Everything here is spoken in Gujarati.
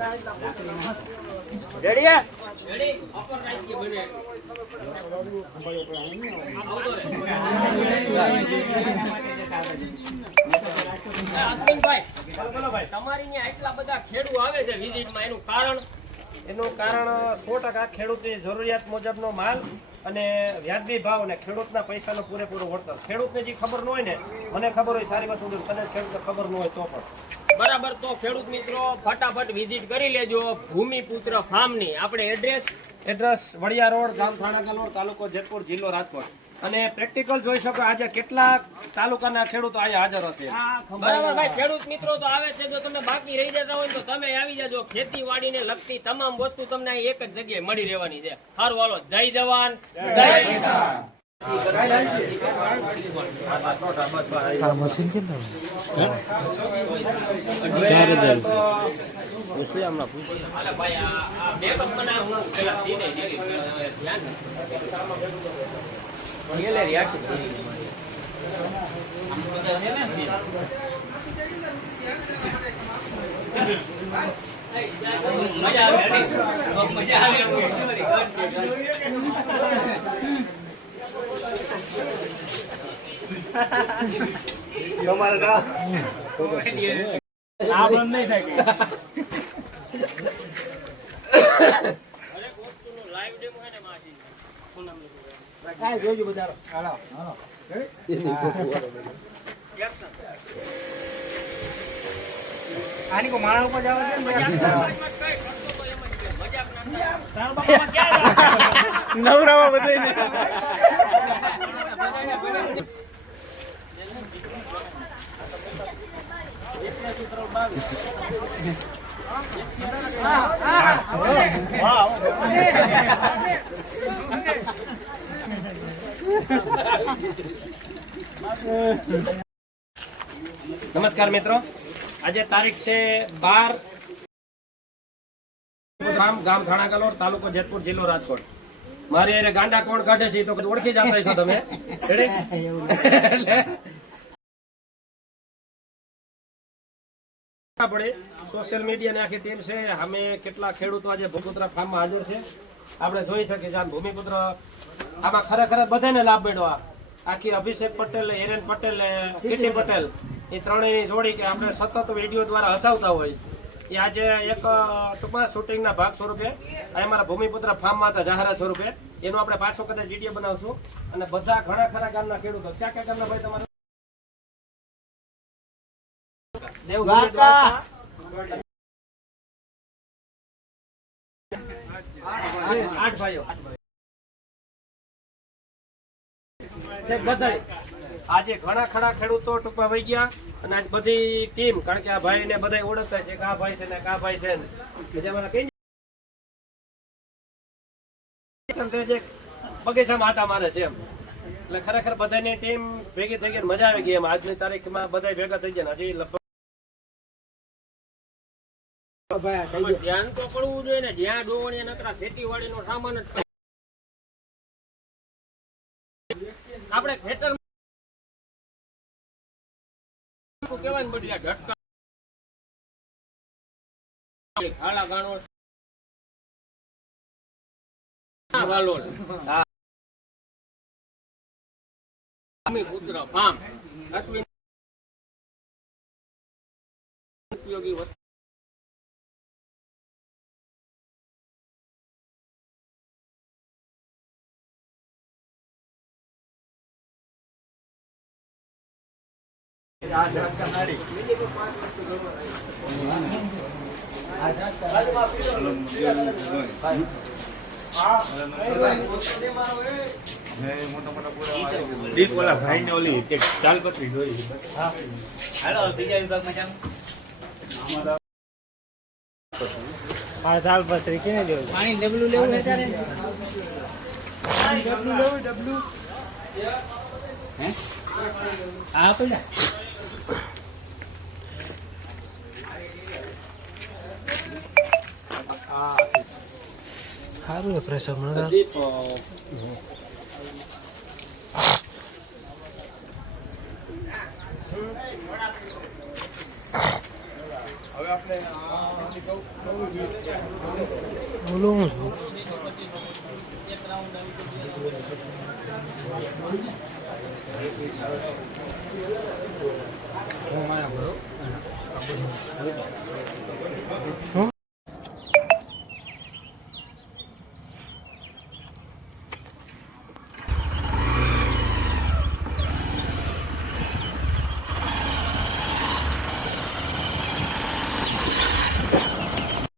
રેડી રેડી અપર રાઈટ કે બને અશ્વિનભાઈ બોલો ભાઈ તમારી અહીંયા આટલા બધા ખેડૂત આવે છે વિઝિટમાં એનું કારણ 100% ખેડૂતની જરૂરિયાત મુજબનો માલ અને વ્યાજબી ભાવ અને ખેડૂતના પૈસાનો પૂરેપૂરો વળતર. ખેડૂતને જે ખબર ન હોય ને, મને ખબર હોય સારી વસ્તુ, તને ખેડૂતને ખબર ન હોય તો પણ બરાબર. તો ખેડૂત મિત્રો ફટાફટ વિઝિટ કરી લેજો ભૂમિપુત્ર ફાર્મની. આપણે એડ્રેસ વડિયા રોડ, ગામ થાણાગલોડ, તાલુકો જેતપુર, જિલ્લો રાજકોટ. અને પ્રેક્ટિકલ જોઈ શકો આજે કેટલા તાલુકાના ખેડૂતો અહીંયા હાજર હશે. બરાબર ભાઈ. ખેડૂત મિત્રો તો આવે છે, જો તમે બાકી રહી જતા હોય તો તમે આવી જાજો. ખેતીવાડીને લગતી તમામ વસ્તુ તમને અહીં એક જ જગ્યાએ મળી રહેવાની છે. સારું હાલો, જય જવાન જય કિસાન. આની કો માણા ઉપર જવા દે નવરાવા બધાને નમસ્કાર મિત્રો, આજે તારીખ છે 12 ગામ થાણાગલોડ, તાલુકો જેતપુર, જિલ્લો રાજકોટ. મારી અરે ગાંડા કોણ કાઢે છે તો ઓળખી જતા છો તમે. સોશિયલ મીડિયાની આખી ટીમ છે. અમે કેટલા ખેડૂતો આજે ભૂમિપુત્ર ફાર્મમાં હાજર છે. આપણે જોઈ શકીએ છીએ ભૂમિપુત્ર આમાં ખરેખર બધાને લાભ મળ્યો. આખી અભિષેક પટેલ, હિરેન પટેલ, કીર્તિ પટેલ, એ ત્રણેયની જોડી કે આપણે સતત વિડીયો દ્વારા હસાવતા હોય એ આજે એક ટૂંકમાં શૂટિંગના ભાગ સ્વરૂપે અમારા ભૂમિપુત્ર ફાર્મમાં હતા જાહેરાત સ્વરૂપે એનો આપણે પાછો કદાચ વિડીયો બનાવશું. અને બધા ઘણા ખરા ગામના ખેડૂતો ક્યાં ક્યાં ગામના ભાઈ તમારે આઠ ભાઈઓ બધા આજે ઘણા ખરા ખેડૂતો ટૂંકમાં વહી ગયા. અને આજ બધી ટીમ, કારણ કે આ ભાઈ ને બધા ઓળખતા છે કે આ ભાઈ છે ને આ ભાઈ છે ને બગીચામાં આટા મારે છે એમ. એટલે ખરેખર બધાની ટીમ ભેગી થઈ ગઈ, મજા આવી ગઈ એમ. આજની તારીખમાં બધા ભેગા થઈ ગયા. હજી લગભગ ધ્યાન તો પડવું જોઈએ ને. જ્યાં ડોવણી નકરા ખેતીવાડીનો સામાન જ આપણે ખેતર કેવાય ને બધી ઝટકા ખાલા ગાણો ગાલોડ ભૂમિપુત્ર ફાર્મ અશ્વિન ઉપયોગી ભાઈ ને ઓલી તાલપત્રી જોઈ. હાલો બીજા વિભાગમાં ચાલો. તાલપત્રી કેને લેવું? પાણી ડબલું લેવું છે તારે? ડબલું લેવું, ડબલું હે આ પેલા સારું પ્રેશર મને હવે આપણે બોલો હું છું